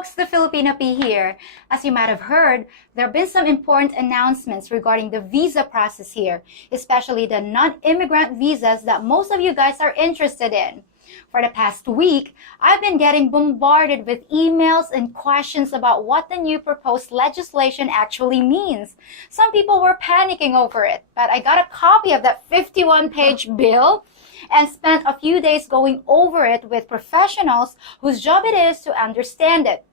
folks, the Filipina Pea here. As you might have heard, there have been some important announcements regarding the visa process here, especially the non-immigrant visas that most of you guys are interested in. For the past week, I've been getting bombarded with emails and questions about what the new proposed legislation actually means. Some people were panicking over it, but I got a copy of that 51-page bill and spent a few days going over it with professionals whose job it is to understand it.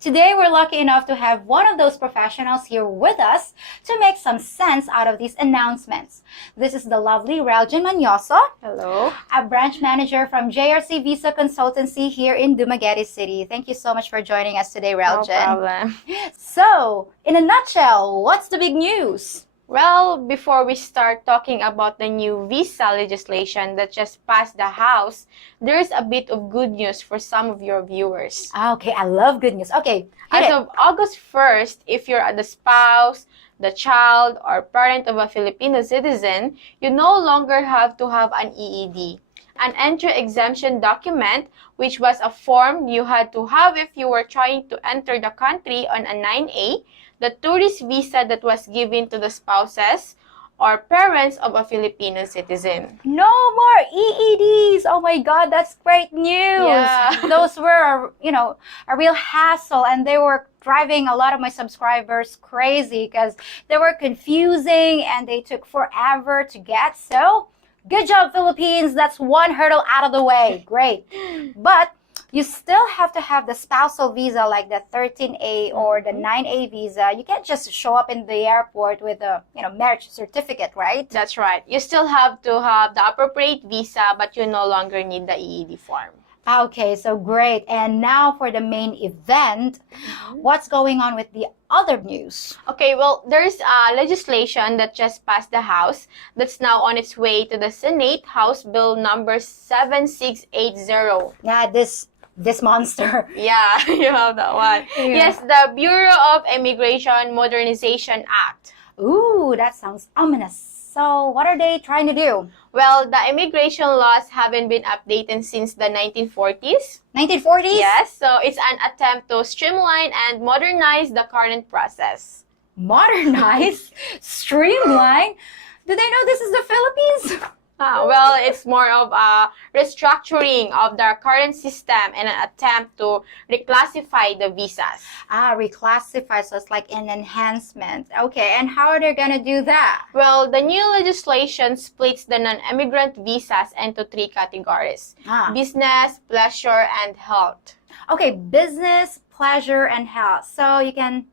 Today, we're lucky enough to have one of those professionals here with us to make some sense out of these announcements. This is the lovely Reljen Manyoso. Hello. A branch manager from JRC Visa Consultancy here in Dumaguete City. Thank you so much for joining us today, Reljen. No problem. So, in a nutshell, what's the big news? Well, before we start talking about the new visa legislation that just passed the House, there is a bit of good news for some of your viewers. Okay, I love good news. Okay, As of August 1st, if you're the spouse, the child, or parent of a Filipino citizen, you no longer have to have an EED. An entry exemption document, which was a form you had to have if you were trying to enter the country on a 9A, the tourist visa that was given to the spouses or parents of a Filipino citizen. No more EEDs! Oh my God, that's great news! Yeah. Those were, a real hassle, and they were driving a lot of my subscribers crazy because they were confusing and they took forever to get. So, good job, Philippines! That's one hurdle out of the way. Great. But you still have to have the spousal visa like the 13A or the 9A visa. You can't just show up in the airport with a, marriage certificate, right? That's right. You still have to have the appropriate visa, but you no longer need the EED form. Okay, so great. And now for the main event, what's going on with the other news? Okay, well, there's legislation that just passed the House that's now on its way to the Senate, House Bill number 7680. Yeah, this monster. Yeah, you have that one. Yeah. Yes, the Bureau of Immigration Modernization Act. Ooh, that sounds ominous. So what are they trying to do? Well, the immigration laws haven't been updated since the 1940s. 1940s? Yes, so it's an attempt to streamline and modernize the current process. Modernize? Streamline? Do they know this is the Philippines? Well, it's more of a restructuring of the current system and an attempt to reclassify the visas. Reclassify, so it's like an enhancement. Okay, and how are they going to do that? Well, the new legislation splits the non-immigrant visas into three categories. Business, pleasure, and health. Okay, business, pleasure, and health. So you can,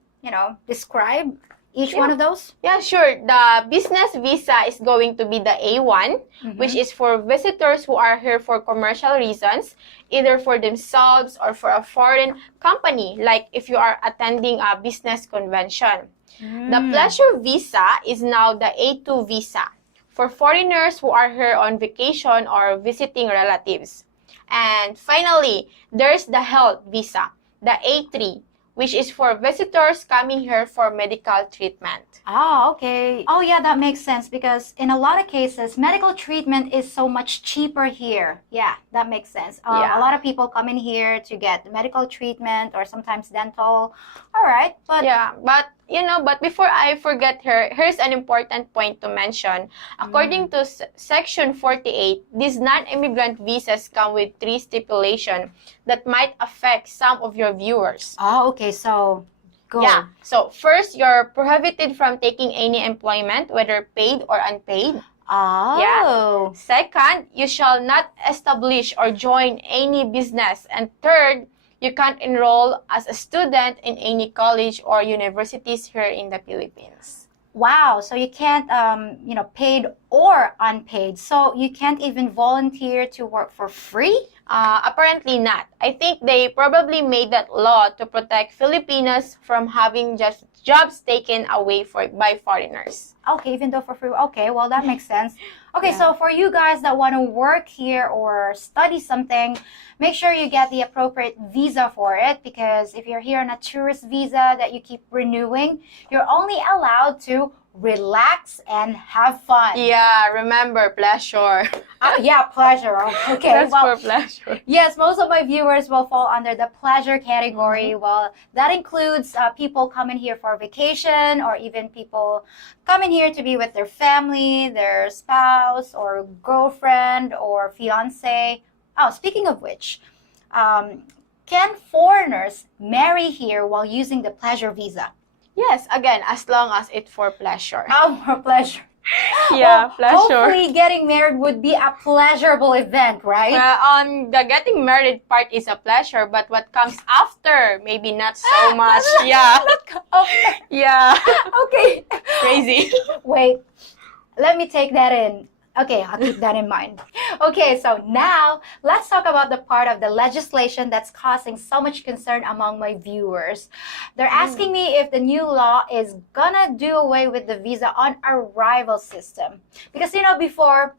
describe each one of those? Yeah, sure. The business visa is going to be the A1, which is for visitors who are here for commercial reasons, either for themselves or for a foreign company, like if you are attending a business convention. The pleasure visa is now the A2 visa for foreigners who are here on vacation or visiting relatives. And finally, there's the health visa, the A3, which is for visitors coming here for medical treatment. Okay. Oh, yeah, that makes sense because in a lot of cases, medical treatment is so much cheaper here. Yeah, that makes sense. A lot of people come in here to get medical treatment or sometimes dental. All right, but... Yeah, but before I forget here's an important point to mention. According to Section 48, these non-immigrant visas come with three stipulations that might affect some of your viewers. Oh, okay, so go. Yeah, so first, you're prohibited from taking any employment, whether paid or unpaid. Oh. Yeah. Second, you shall not establish or join any business. And third, you can't enroll as a student in any college or universities here in the Philippines. Wow, so you can't, paid or unpaid. So you can't even volunteer to work for free? Apparently not. I think they probably made that law to protect Filipinos from having just jobs taken away by foreigners. Okay, even though for free. Okay, well, that makes sense. Okay, so for you guys that want to work here or study something, make sure you get the appropriate visa for it, because if you're here on a tourist visa that you keep renewing, you're only allowed to relax, and have fun. Yeah, remember, pleasure. Yeah, pleasure. Okay. That's Well, for pleasure. yes, most of my viewers will fall under the pleasure category. Well, that includes people coming here for vacation, or even people coming here to be with their family, their spouse, or girlfriend, or fiance. Oh, speaking of which, can foreigners marry here while using the pleasure visa? Yes, again, as long as it's for pleasure. Oh, for pleasure. Yeah, Well, pleasure. hopefully, getting married would be a pleasurable event, right? Well, on the getting married part is a pleasure, but what comes after, maybe not so much. Yeah. Yeah. Okay. Crazy. Wait, let me take that in. Okay, I'll keep that in mind. Okay, so now let's talk about the part of the legislation that's causing so much concern among my viewers. They're asking me if the new law is gonna do away with the visa on arrival system. Because, before,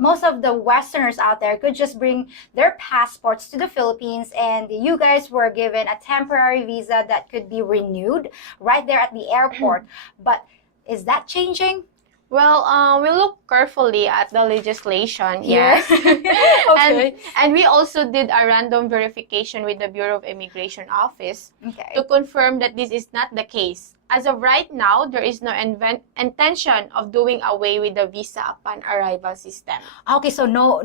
most of the Westerners out there could just bring their passports to the Philippines, and you guys were given a temporary visa that could be renewed right there at the airport. But is that changing? Well, we look carefully at the legislation. Yes. Okay. And we also did a random verification with the Bureau of Immigration Office Okay. to confirm that this is not the case. As of right now, there is no intention of doing away with the visa upon arrival system. Okay, so no.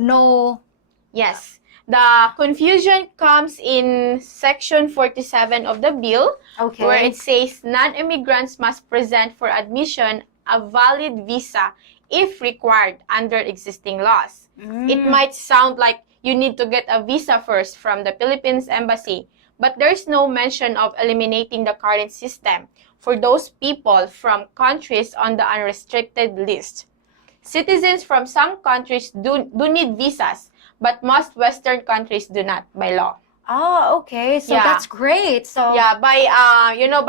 Yes. The confusion comes in Section 47 of the bill, Okay. where it says non-immigrants must present for admission a valid visa if required under existing laws. It might sound like you need to get a visa first from the Philippines Embassy, but there's no mention of eliminating the current system for those people from countries on the unrestricted list. Citizens from some countries do need visas, but most Western countries do not by law. Oh, okay. So Yeah. that's great. So Yeah, by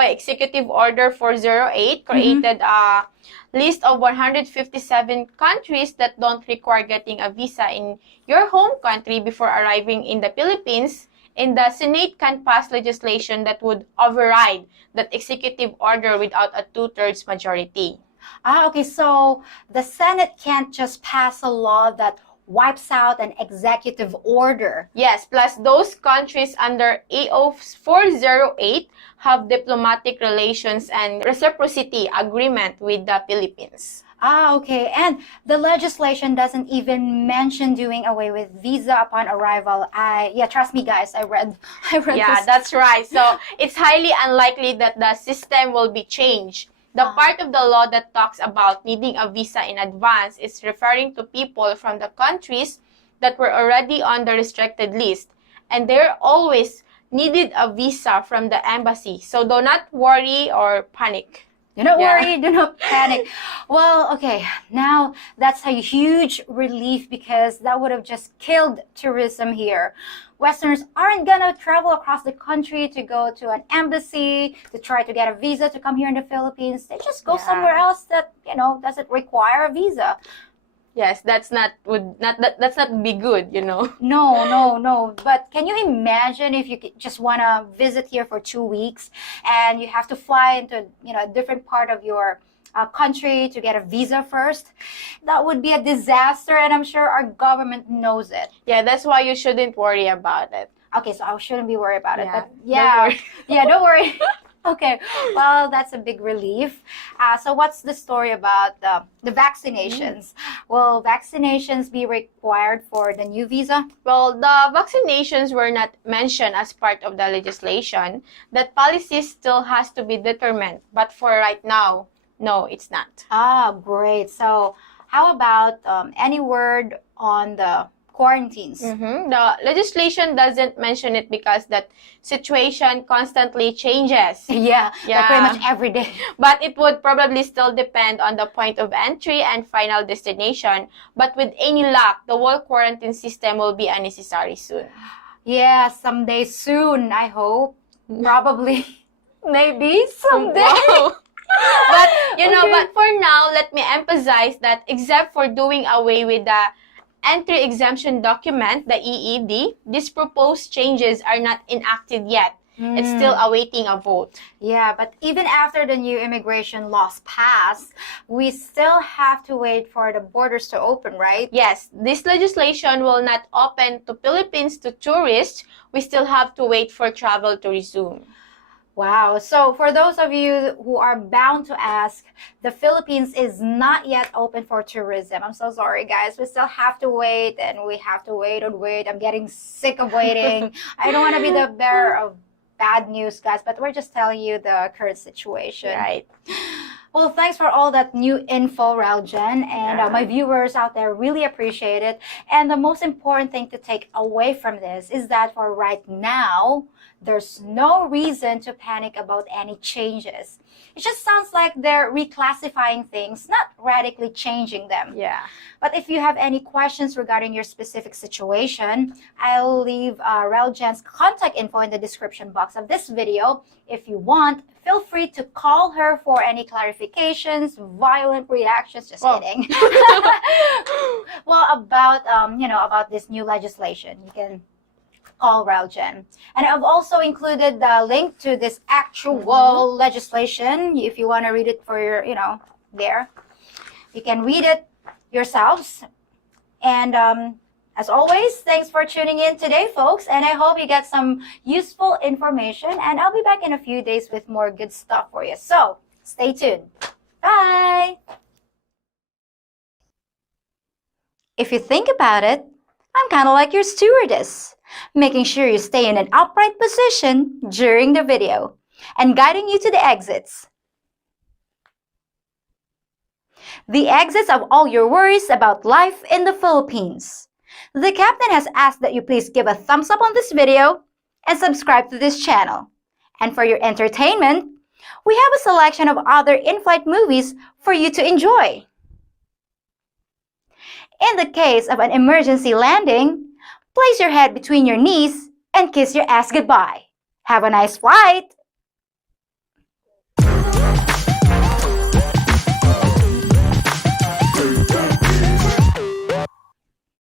Executive Order 408 created a list of 157 countries that don't require getting a visa in your home country before arriving in the Philippines, and the Senate can pass legislation that would override that executive order without a 2/3 majority. okay. So the Senate can't just pass a law that wipes out an executive order. Yes, plus those countries under AO 408 have diplomatic relations and reciprocity agreement with the Philippines. Okay. And the legislation doesn't even mention doing away with visa upon arrival. Trust me, guys. I read Yeah, this. that's right. So it's highly unlikely that the system will be changed. The part of the law that talks about needing a visa in advance is referring to people from the countries that were already on the restricted list, and they're always needed a visa from the embassy. So do not worry or panic. Do not Yeah. worry, do not panic. Well, okay, now that's a huge relief because that would have just killed tourism here. Westerners aren't gonna travel across the country to go to an embassy to try to get a visa to come here in the Philippines. They just go Yeah. somewhere else that, doesn't require a visa. Yes, that's not be good. No. But can you imagine if you just want to visit here for 2 weeks and you have to fly into, a different part of your country to get a visa first? That would be a disaster, and I'm sure our government knows it. Yeah, that's why you shouldn't worry about it. Okay, so I shouldn't be worried about it. Yeah, But yeah, don't worry. yeah, don't worry. Okay, well, that's a big relief. So what's the story about the vaccinations? Will vaccinations be required for the new visa? Well, the vaccinations were not mentioned as part of the legislation. That policy still has to be determined. But for right now, no, it's not. Great. So how about any word on the quarantines? The legislation doesn't mention it because that situation constantly changes. Yeah, Yeah. like pretty much every day. But it would probably still depend on the point of entry and final destination. But with any luck, the whole quarantine system will be unnecessary soon. Yeah, someday soon, I hope. Probably. Maybe someday. Wow. But, Okay. but for now, let me emphasize that except for doing away with the entry exemption document, the EED, these proposed changes are not enacted yet. It's still awaiting a vote. Yeah, but even after the new immigration laws pass, we still have to wait for the borders to open, right? Yes, this legislation will not open to Philippines to tourists. We still have to wait for travel to resume. Wow. So for those of you who are bound to ask, the Philippines is not yet open for tourism. I'm so sorry, guys. We still have to wait, and we have to wait and wait. I'm getting sick of waiting. I don't want to be the bearer of bad news, guys, but we're just telling you the current situation. Right. Well, thanks for all that new info, Raljen, and my viewers out there really appreciate it. And the most important thing to take away from this is that for right now, there's no reason to panic about any changes. It just sounds like they're reclassifying things, not radically changing them. Yeah. But if you have any questions regarding your specific situation, I'll leave Raljen's contact info in the description box of this video. If you want, feel free to call her for any clarifications, violent reactions. Just kidding. Well, about about this new legislation, you can call Raljen. And I've also included the link to this actual legislation. If you want to read it for your, there, you can read it yourselves. And as always, thanks for tuning in today, folks. And I hope you get some useful information. And I'll be back in a few days with more good stuff for you. So stay tuned. Bye. If you think about it, I'm kind of like your stewardess, making sure you stay in an upright position during the video and guiding you to the exits. The exits of all your worries about life in the Philippines. The captain has asked that you please give a thumbs up on this video and subscribe to this channel. And for your entertainment, we have a selection of other in-flight movies for you to enjoy. In the case of an emergency landing, place your head between your knees and kiss your ass goodbye. Have a nice flight!